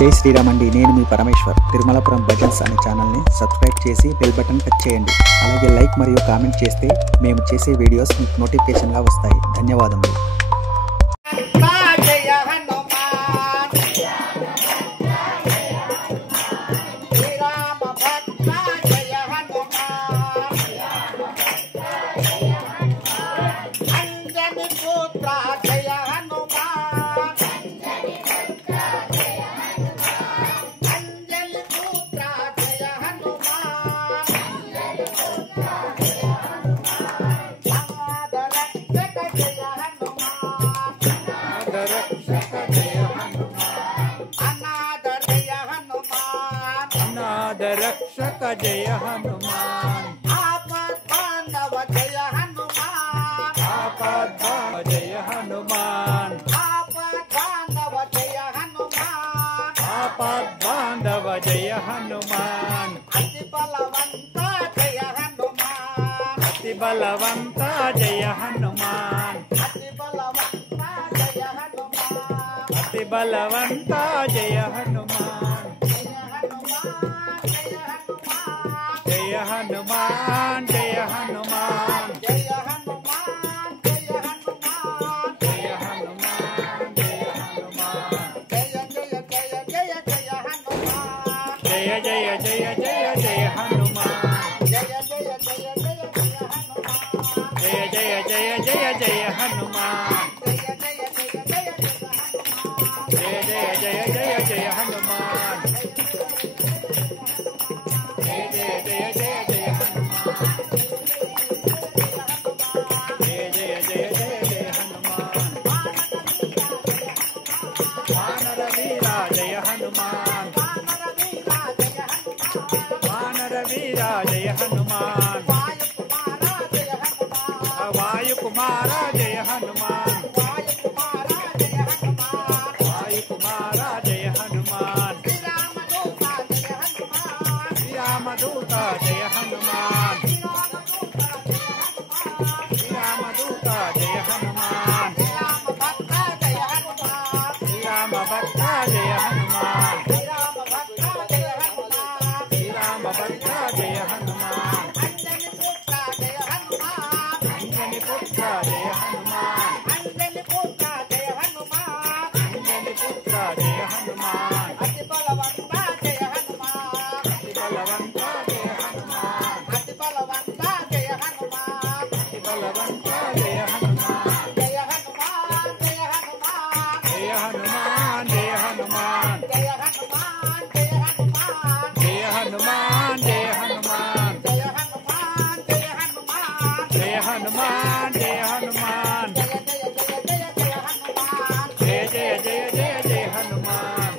జై శ్రీరామ్ అండి. నేను మీ పరమేశ్వర్. తిరుమలపురం భజన్స్ అనే ఛానల్ని సబ్స్క్రైబ్ చేసి బెల్ బటన్ టచ్ చేయండి. అలాగే లైక్ మరియు కామెంట్ చేస్తే మేము చేసే వీడియోస్ మీకు నోటిఫికేషన్గా వస్తాయి. ధన్యవాదములు. रक्षक जय हनुमान, आपद बांधव जय हनुमान, आपद जय हनुमान, आपद बांधव जय हनुमान, आपद बांधव जय हनुमान, अति बलवंत जय हनुमान, अति बलवंत जय हनुमान, अति बलवंत जय हनुमान, अति बलवंत जय हनुमान, जय हनुमान, जय हनुमान, जय हनुमान, जय हनुमान, जय हनुमान, जय हनुमान, जय जय जय जय जय हनुमान, जय जय जय जय जय हनुमान, जय जय जय जय जय हनुमान, जय जय जय जय जय हनुमान, जय जय जय जय जय जय जय जय जय जय हनुमान, जय हनुमान, जय जय जय जय जय हनुमान, जय जय जय जय जय हनुमान, वानर वीरा जय हनुमान, वानर वीरा जय हनुमान, वायु कुमारा जय हनुमान, वायु कुमारा जय हनुमान, रामदूता जय हनुमान, रामदूता जय हनुमान, राम भक्त जय हनुमान, राम भक्त जय हनुमान, अंजनी पुत्र जय हनुमान, अंजनी पुत्र जय हनुमान, अति बलवंत जय हनुमान, अति बलवंत जय हनुमान, अति बलवंत जय हनुमान, अति बलवंत जय हनुमान, जय हनुमान, जय हनुमान, जय हनुमान, जय हनुमान, जय हनुमान, जय हनुमान, जय हनुमान, जय हनुमान, जय हनुमान, जय हनुमान, जय हनुमान, जय हनुमान, जय जय जय जय जय जय हनुमान,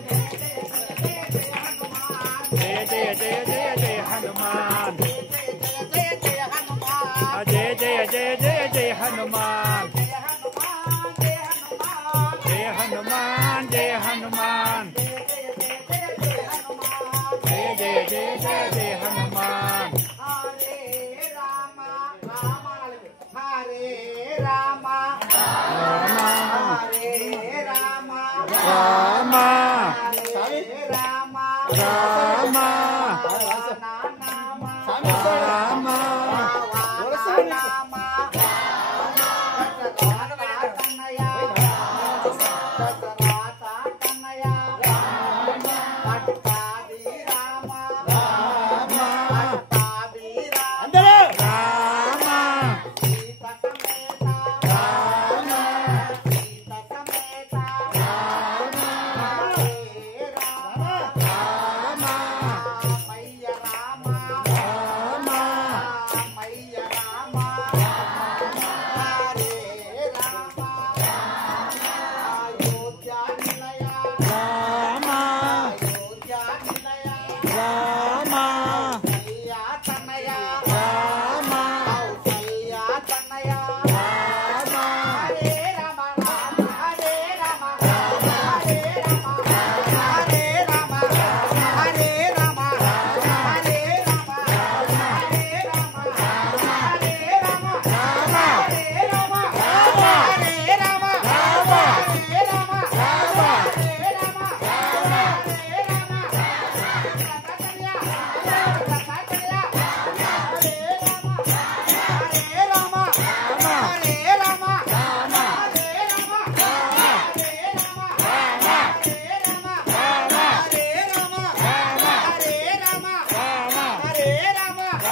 जय जय जय जय हनुमान, जय जय जय जय जय हनुमान, जय जय जय जय हनुमान, जय हनुमान, जय हनुमान, जय हनुमान, जय जय जय जय जय हनुमान, हरे राम, हरे राम, राम हरे राम, राम राम రామ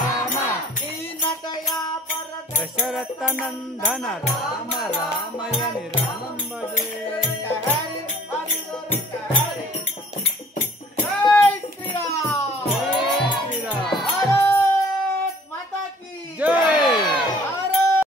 రామ దీనదయా పర దశరథ నందన రామ రామయని రామం భజ